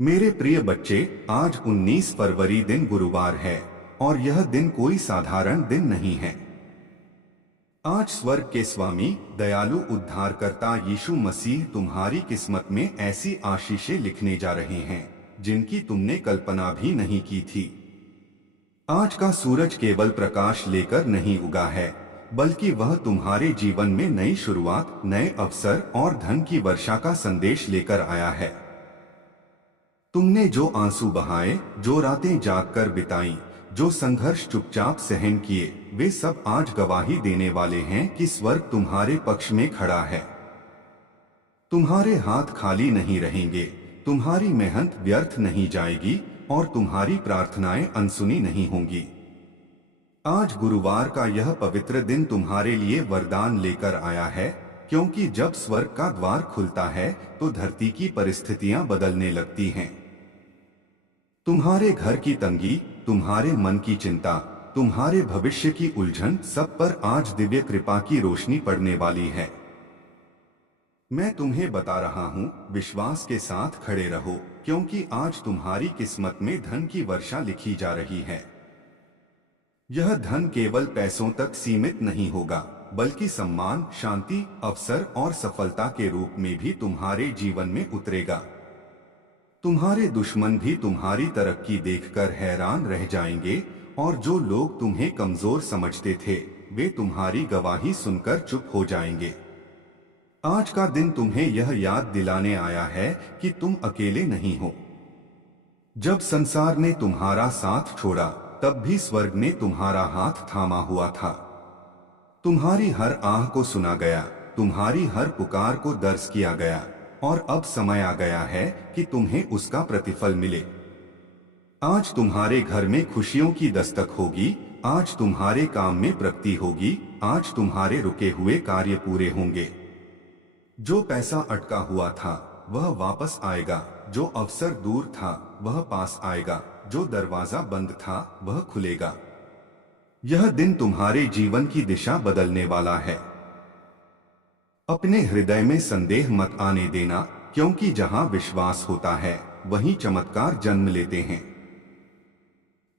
मेरे प्रिय बच्चे, आज 19 फरवरी दिन गुरुवार है और यह दिन कोई साधारण दिन नहीं है। आज स्वर्ग के स्वामी दयालु उद्धारकर्ता यीशु मसीह तुम्हारी किस्मत में ऐसी आशीषें लिखने जा रहे हैं जिनकी तुमने कल्पना भी नहीं की थी। आज का सूरज केवल प्रकाश लेकर नहीं उगा है, बल्कि वह तुम्हारे जीवन में नई शुरुआत, नए अवसर और धन की वर्षा का संदेश लेकर आया है। तुमने जो आंसू बहाए, जो रातें जागकर बिताई, जो संघर्ष चुपचाप सहन किए, वे सब आज गवाही देने वाले हैं कि स्वर्ग तुम्हारे पक्ष में खड़ा है। तुम्हारे हाथ खाली नहीं रहेंगे, तुम्हारी मेहनत व्यर्थ नहीं जाएगी और तुम्हारी प्रार्थनाएं अनसुनी नहीं होंगी। आज गुरुवार का यह पवित्र दिन तुम्हारे लिए वरदान लेकर आया है, क्योंकि जब स्वर्ग का द्वार खुलता है तो धरती की परिस्थितियां बदलने लगती हैं। तुम्हारे घर की तंगी, तुम्हारे मन की चिंता, तुम्हारे भविष्य की उलझन, सब पर आज दिव्य कृपा की रोशनी पड़ने वाली है। मैं तुम्हें बता रहा हूँ, विश्वास के साथ खड़े रहो, क्योंकि आज तुम्हारी किस्मत में धन की वर्षा लिखी जा रही है। यह धन केवल पैसों तक सीमित नहीं होगा, बल्कि सम्मान, शांति, अवसर और सफलता के रूप में भी तुम्हारे जीवन में उतरेगा। तुम्हारे दुश्मन भी तुम्हारी तरक्की देखकर हैरान रह जाएंगे और जो लोग तुम्हें कमजोर समझते थे, वे तुम्हारी गवाही सुनकर चुप हो जाएंगे। आज का दिन तुम्हें यह याद दिलाने आया है कि तुम अकेले नहीं हो। जब संसार ने तुम्हारा साथ छोड़ा, तब भी स्वर्ग ने तुम्हारा हाथ थामा हुआ था। तुम्हारी हर आह को सुना गया, तुम्हारी हर पुकार को दर्ज किया गया और अब समय आ गया है कि तुम्हें उसका प्रतिफल मिले। आज तुम्हारे घर में खुशियों की दस्तक होगी, आज तुम्हारे काम में प्रगति होगी, आज तुम्हारे रुके हुए कार्य पूरे होंगे। जो पैसा अटका हुआ था वह वापस आएगा, जो अवसर दूर था वह पास आएगा, जो दरवाजा बंद था वह खुलेगा। यह दिन तुम्हारे जीवन की दिशा बदलने वाला है। अपने हृदय में संदेह मत आने देना, क्योंकि जहां विश्वास होता है वहीं चमत्कार जन्म लेते हैं।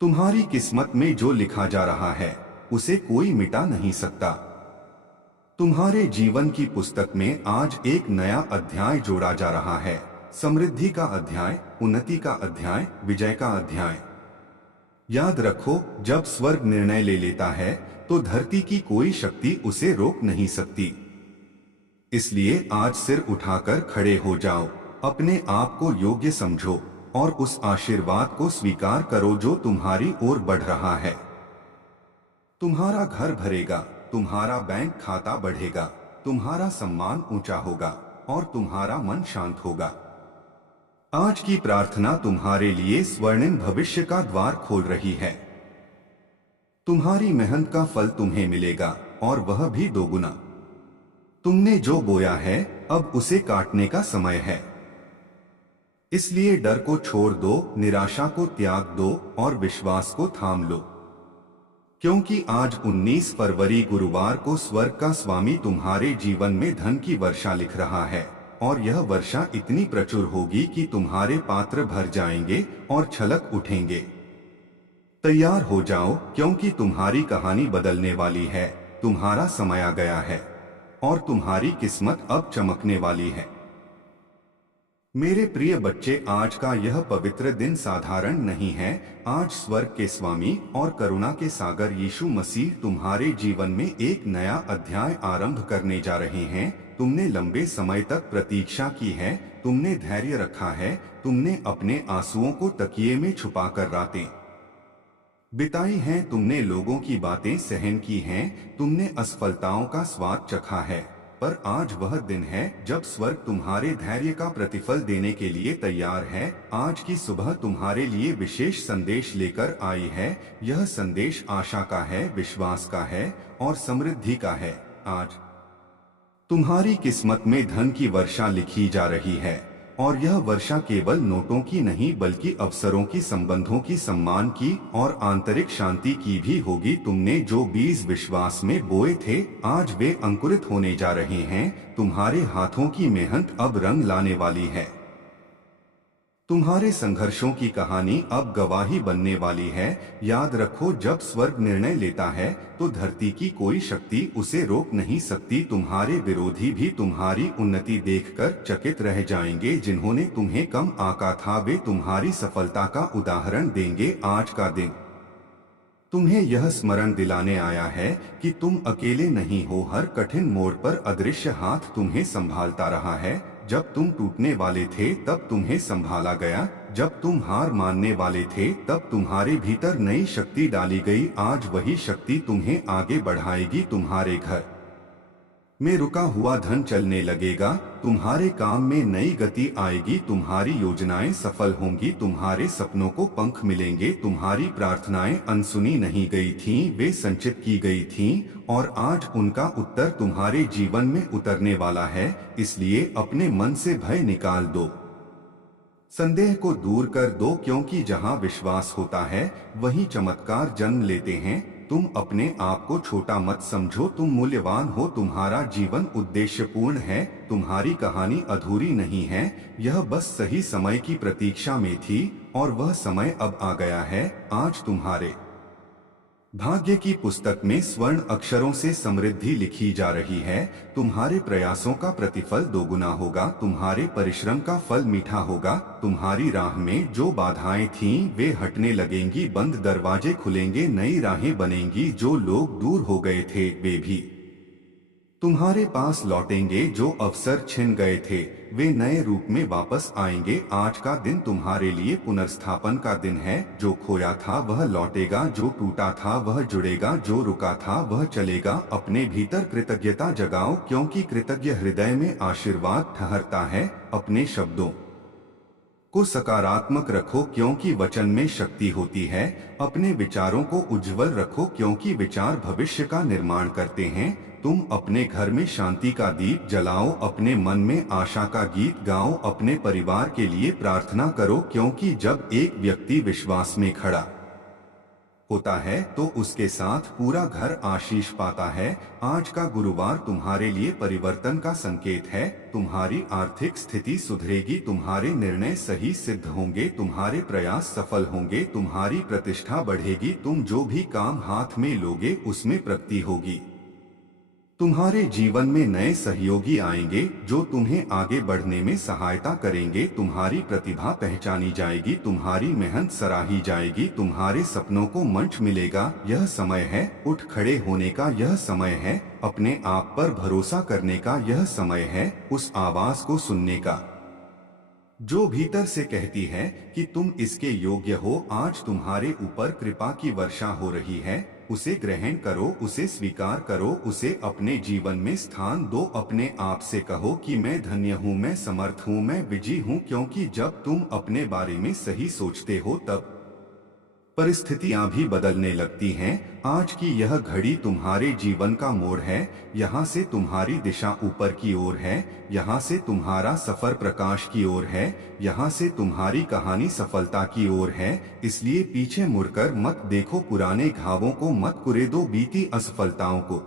तुम्हारी किस्मत में जो लिखा जा रहा है उसे कोई मिटा नहीं सकता। तुम्हारे जीवन की पुस्तक में आज एक नया अध्याय जोड़ा जा रहा है, समृद्धि का अध्याय, उन्नति का अध्याय, विजय का अध्याय। याद रखो, जब स्वर्ग निर्णय ले लेता है तो धरती की कोई शक्ति उसे रोक नहीं सकती। इसलिए आज सिर उठाकर खड़े हो जाओ, अपने आप को योग्य समझो और उस आशीर्वाद को स्वीकार करो जो तुम्हारी ओर बढ़ रहा है। तुम्हारा घर भरेगा, तुम्हारा बैंक खाता बढ़ेगा, तुम्हारा सम्मान ऊंचा होगा और तुम्हारा मन शांत होगा। आज की प्रार्थना तुम्हारे लिए स्वर्णिम भविष्य का द्वार खोल रही है। तुम्हारी मेहनत का फल तुम्हें मिलेगा और वह भी दोगुना। तुमने जो बोया है अब उसे काटने का समय है। इसलिए डर को छोड़ दो, निराशा को त्याग दो और विश्वास को थाम लो, क्योंकि आज 19 फरवरी गुरुवार को स्वर्ग का स्वामी तुम्हारे जीवन में धन की वर्षा लिख रहा है और यह वर्षा इतनी प्रचुर होगी कि तुम्हारे पात्र भर जाएंगे और छलक उठेंगे। तैयार हो जाओ, क्योंकि तुम्हारी कहानी बदलने वाली है। तुम्हारा समय आ गया है और तुम्हारी किस्मत अब चमकने वाली है। मेरे प्रिय बच्चे, आज का यह पवित्र दिन साधारण नहीं है। आज स्वर्ग के स्वामी और करुणा के सागर यीशु मसीह तुम्हारे जीवन में एक नया अध्याय आरंभ करने जा रहे हैं। तुमने लंबे समय तक प्रतीक्षा की है, तुमने धैर्य रखा है, तुमने अपने आंसुओं को तकिए में छुपाकर रातें बिताई हैं, तुमने लोगों की बातें सहन की हैं, तुमने असफलताओं का स्वाद चखा है। पर आज वह दिन है जब स्वर्ग तुम्हारे धैर्य का प्रतिफल देने के लिए तैयार है। आज की सुबह तुम्हारे लिए विशेष संदेश लेकर आई है। यह संदेश आशा का है, विश्वास का है और समृद्धि का है। आज तुम्हारी किस्मत में धन की वर्षा लिखी जा रही है और यह वर्षा केवल नोटों की नहीं, बल्कि अवसरों की, संबंधों की, सम्मान की और आंतरिक शांति की भी होगी। तुमने जो बीज विश्वास में बोए थे, आज वे अंकुरित होने जा रहे हैं। तुम्हारे हाथों की मेहनत अब रंग लाने वाली है। तुम्हारे संघर्षों की कहानी अब गवाही बनने वाली है। याद रखो, जब स्वर्ग निर्णय लेता है तो धरती की कोई शक्ति उसे रोक नहीं सकती। तुम्हारे विरोधी भी तुम्हारी उन्नति देखकर चकित रह जाएंगे। जिन्होंने तुम्हें कम आंका था वे तुम्हारी सफलता का उदाहरण देंगे। आज का दिन तुम्हें यह स्मरण दिलाने आया है कि तुम अकेले नहीं हो। हर कठिन मोड़ पर अदृश्य हाथ तुम्हें संभालता रहा है। जब तुम टूटने वाले थे तब तुम्हें संभाला गया। जब तुम हार मानने वाले थे तब तुम्हारे भीतर नई शक्ति डाली गई। आज वही शक्ति तुम्हें आगे बढ़ाएगी। तुम्हारे घर में रुका हुआ धन चलने लगेगा। तुम्हारे काम में नई गति आएगी। तुम्हारी योजनाएं सफल होंगी। तुम्हारे सपनों को पंख मिलेंगे। तुम्हारी प्रार्थनाएं अनसुनी नहीं गई थीं, वे संचित की गई थीं और आज उनका उत्तर तुम्हारे जीवन में उतरने वाला है। इसलिए अपने मन से भय निकाल दो, संदेह को दूर कर दो, क्योंकि जहां विश्वास होता है वहीं चमत्कार जन्म लेते हैं। तुम अपने आप को छोटा मत समझो, तुम मूल्यवान हो। तुम्हारा जीवन उद्देश्यपूर्ण है। तुम्हारी कहानी अधूरी नहीं है, यह बस सही समय की प्रतीक्षा में थी और वह समय अब आ गया है। आज तुम्हारे भाग्य की पुस्तक में स्वर्ण अक्षरों से समृद्धि लिखी जा रही है। तुम्हारे प्रयासों का प्रतिफल दोगुना होगा। तुम्हारे परिश्रम का फल मीठा होगा। तुम्हारी राह में जो बाधाएं थीं वे हटने लगेंगी। बंद दरवाजे खुलेंगे, नई राहें बनेंगी। जो लोग दूर हो गए थे वे भी तुम्हारे पास लौटेंगे। जो अवसर छिन गए थे वे नए रूप में वापस आएंगे। आज का दिन तुम्हारे लिए पुनर्स्थापन का दिन है। जो खोया था वह लौटेगा, जो टूटा था वह जुड़ेगा, जो रुका था वह चलेगा। अपने भीतर कृतज्ञता जगाओ, क्योंकि कृतज्ञ हृदय में आशीर्वाद ठहरता है। अपने शब्दों को सकारात्मक रखो, क्योंकि वचन में शक्ति होती है। अपने विचारों को उज्जवल रखो, क्योंकि विचार भविष्य का निर्माण करते हैं। तुम अपने घर में शांति का दीप जलाओ, अपने मन में आशा का गीत गाओ, अपने परिवार के लिए प्रार्थना करो, क्योंकि जब एक व्यक्ति विश्वास में खड़ा होता है तो उसके साथ पूरा घर आशीष पाता है। आज का गुरुवार तुम्हारे लिए परिवर्तन का संकेत है। तुम्हारी आर्थिक स्थिति सुधरेगी, तुम्हारे निर्णय सही सिद्ध होंगे, तुम्हारे प्रयास सफल होंगे, तुम्हारी प्रतिष्ठा बढ़ेगी। तुम जो भी काम हाथ में लोगे उसमें प्रगति होगी। तुम्हारे जीवन में नए सहयोगी आएंगे जो तुम्हें आगे बढ़ने में सहायता करेंगे। तुम्हारी प्रतिभा पहचानी जाएगी, तुम्हारी मेहनत सराही जाएगी, तुम्हारे सपनों को मंच मिलेगा। यह समय है उठ खड़े होने का, यह समय है अपने आप पर भरोसा करने का, यह समय है उस आवाज को सुनने का जो भीतर से कहती है कि तुम इसके योग्य हो। आज तुम्हारे ऊपर कृपा की वर्षा हो रही है, उसे ग्रहण करो, उसे स्वीकार करो, उसे अपने जीवन में स्थान दो। अपने आप से कहो कि मैं धन्य हूँ, मैं समर्थ हूँ, मैं विजयी हूँ, क्योंकि जब तुम अपने बारे में सही सोचते हो तब परिस्थितियां भी बदलने लगती हैं। आज की यह घड़ी तुम्हारे जीवन का मोड़ है। यहाँ से तुम्हारी दिशा ऊपर की ओर है, यहाँ से तुम्हारा सफर प्रकाश की ओर है, यहाँ से तुम्हारी कहानी सफलता की ओर है। इसलिए पीछे मुड़कर मत देखो, पुराने घावों को मत कुरेदो, बीती असफलताओं को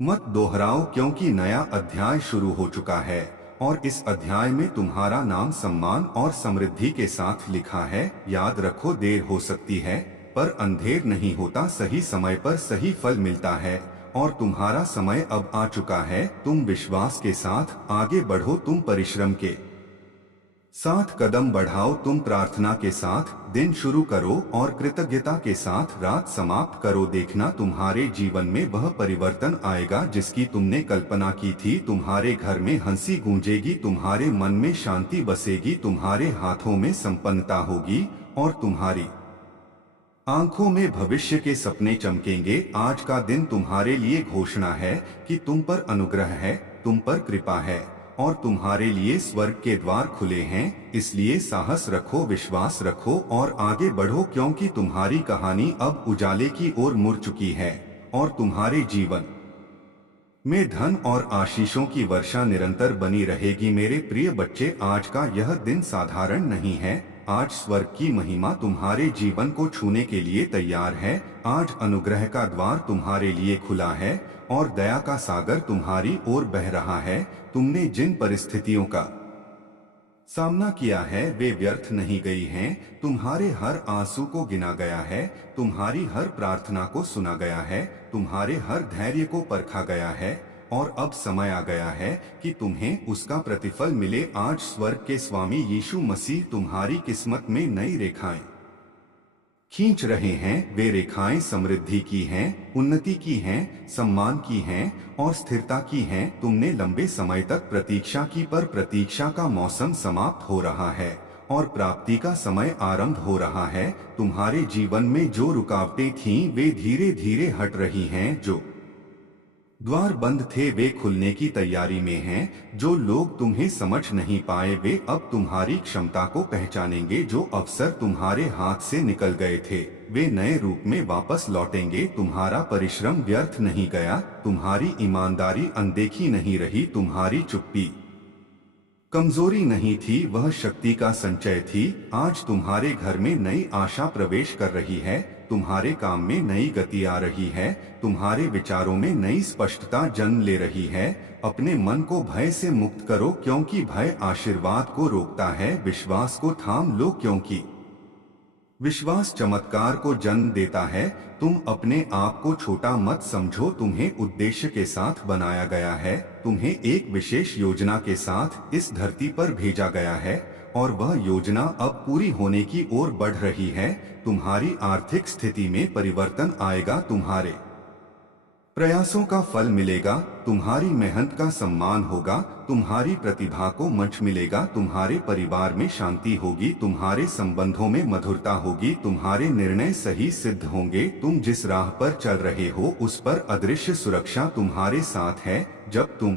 मत दोहराओ, क्योंकि नया अध्याय शुरू हो चुका है और इस अध्याय में तुम्हारा नाम सम्मान और समृद्धि के साथ लिखा है। याद रखो, देर हो सकती है पर अंधेर नहीं होता। सही समय पर सही फल मिलता है और तुम्हारा समय अब आ चुका है। तुम विश्वास के साथ आगे बढ़ो, तुम परिश्रम के साथ कदम बढ़ाओ, तुम प्रार्थना के साथ दिन शुरू करो और कृतज्ञता के साथ रात समाप्त करो। देखना तुम्हारे जीवन में वह परिवर्तन आएगा जिसकी तुमने कल्पना की थी। तुम्हारे घर में हंसी गूंजेगी, तुम्हारे मन में शांति बसेगी, तुम्हारे हाथों में संपन्नता होगी और तुम्हारी आंखों में भविष्य के सपने चमकेंगे। आज का दिन तुम्हारे लिए घोषणा है कि तुम पर अनुग्रह है, तुम पर कृपा है और तुम्हारे लिए स्वर्ग के द्वार खुले हैं। इसलिए साहस रखो, विश्वास रखो और आगे बढ़ो, क्योंकि तुम्हारी कहानी अब उजाले की ओर मुड़ चुकी है और तुम्हारे जीवन में धन और आशीषों की वर्षा निरंतर बनी रहेगी। मेरे प्रिय बच्चे, आज का यह दिन साधारण नहीं है। आज स्वर्ग की महिमा तुम्हारे जीवन को छूने के लिए तैयार है। आज अनुग्रह का द्वार तुम्हारे लिए खुला है और दया का सागर तुम्हारी ओर बह रहा है। तुमने जिन परिस्थितियों का सामना किया है वे व्यर्थ नहीं गई हैं। तुम्हारे हर आंसू को गिना गया है, तुम्हारी हर प्रार्थना को सुना गया है, तुम्हारे हर धैर्य को परखा गया है, और अब समय आ गया है कि तुम्हें उसका प्रतिफल मिले। आज स्वर्ग के स्वामी यीशु मसीह तुम्हारी किस्मत में नई रेखाएं खींच रहे हैं। वे रेखाएं समृद्धि की हैं, उन्नति की हैं, सम्मान की हैं और स्थिरता की हैं। तुमने लंबे समय तक प्रतीक्षा की, पर प्रतीक्षा का मौसम समाप्त हो रहा है और प्राप्ति का समय आरंभ हो रहा है। तुम्हारे जीवन में जो रुकावटें थीं वे धीरे धीरे हट रही हैं। जो द्वार बंद थे वे खुलने की तैयारी में हैं। जो लोग तुम्हें समझ नहीं पाए वे अब तुम्हारी क्षमता को पहचानेंगे। जो अवसर तुम्हारे हाथ से निकल गए थे वे नए रूप में वापस लौटेंगे। तुम्हारा परिश्रम व्यर्थ नहीं गया, तुम्हारी ईमानदारी अनदेखी नहीं रही, तुम्हारी चुप्पी कमजोरी नहीं थी, वह शक्ति का संचय थी। आज तुम्हारे घर में नई आशा प्रवेश कर रही है, तुम्हारे काम में नई गति आ रही है, तुम्हारे विचारों में नई स्पष्टता जन्म ले रही है। अपने मन को भय से मुक्त करो, क्योंकि भय आशीर्वाद को रोकता है। विश्वास को थाम लो, क्योंकि विश्वास चमत्कार को जन्म देता है। तुम अपने आप को छोटा मत समझो, तुम्हें उद्देश्य के साथ बनाया गया है। तुम्हें एक विशेष योजना के साथ इस धरती पर भेजा गया है और वह योजना अब पूरी होने की ओर बढ़ रही है। तुम्हारी आर्थिक स्थिति में परिवर्तन आएगा, तुम्हारे प्रयासों का फल मिलेगा, तुम्हारी मेहनत का सम्मान होगा, तुम्हारी प्रतिभा को मंच मिलेगा, तुम्हारे परिवार में शांति होगी, तुम्हारे संबंधों में मधुरता होगी, तुम्हारे निर्णय सही सिद्ध होंगे। तुम जिस राह पर चल रहे हो उस पर अदृश्य सुरक्षा तुम्हारे साथ है। जब तुम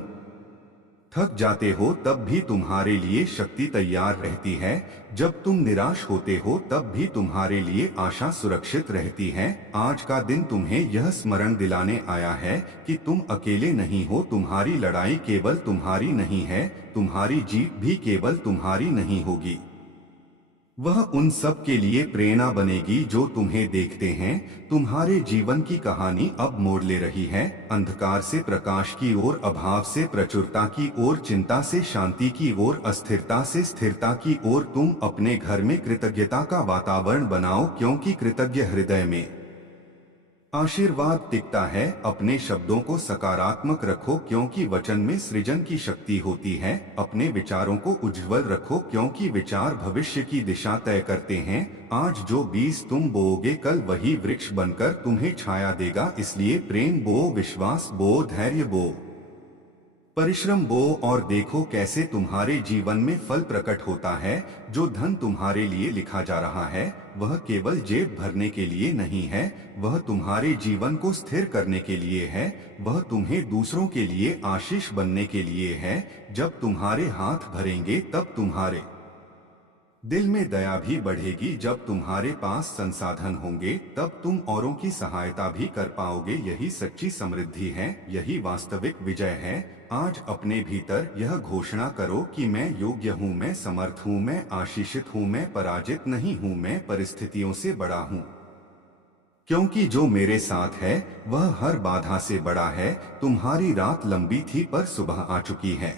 थक जाते हो तब भी तुम्हारे लिए शक्ति तैयार रहती है। जब तुम निराश होते हो तब भी तुम्हारे लिए आशा सुरक्षित रहती है। आज का दिन तुम्हें यह स्मरण दिलाने आया है कि तुम अकेले नहीं हो। तुम्हारी लड़ाई केवल तुम्हारी नहीं है, तुम्हारी जीत भी केवल तुम्हारी नहीं होगी। वह उन सब के लिए प्रेरणा बनेगी जो तुम्हें देखते हैं। तुम्हारे जीवन की कहानी अब मोड़ ले रही है, अंधकार से प्रकाश की ओर, अभाव से प्रचुरता की ओर, चिंता से शांति की ओर, अस्थिरता से स्थिरता की ओर। तुम अपने घर में कृतज्ञता का वातावरण बनाओ, क्योंकि कृतज्ञ हृदय में आशीर्वाद टिकता है। अपने शब्दों को सकारात्मक रखो, क्योंकि वचन में सृजन की शक्ति होती है। अपने विचारों को उज्जवल रखो, क्योंकि विचार भविष्य की दिशा तय करते हैं। आज जो बीज तुम बोओगे कल वही वृक्ष बनकर तुम्हें छाया देगा। इसलिए प्रेम बो, विश्वास बो, धैर्य बो, परिश्रम बो और देखो कैसे तुम्हारे जीवन में फल प्रकट होता है। जो धन तुम्हारे लिए लिखा जा रहा है वह केवल जेब भरने के लिए नहीं है, वह तुम्हारे जीवन को स्थिर करने के लिए है। वह तुम्हें दूसरों के लिए आशीष बनने के लिए है। जब तुम्हारे हाथ भरेंगे तब तुम्हारे दिल में दया भी बढ़ेगी। जब तुम्हारे पास संसाधन होंगे तब तुम औरों की सहायता भी कर पाओगे। यही सच्ची समृद्धि है, यही वास्तविक विजय है। आज अपने भीतर यह घोषणा करो कि मैं योग्य हूँ, मैं समर्थ हूँ, मैं आशीषित हूँ, मैं पराजित नहीं हूँ, मैं परिस्थितियों से बड़ा हूँ, क्योंकि जो मेरे साथ है वह हर बाधा से बड़ा है। तुम्हारी रात लंबी थी पर सुबह आ चुकी है।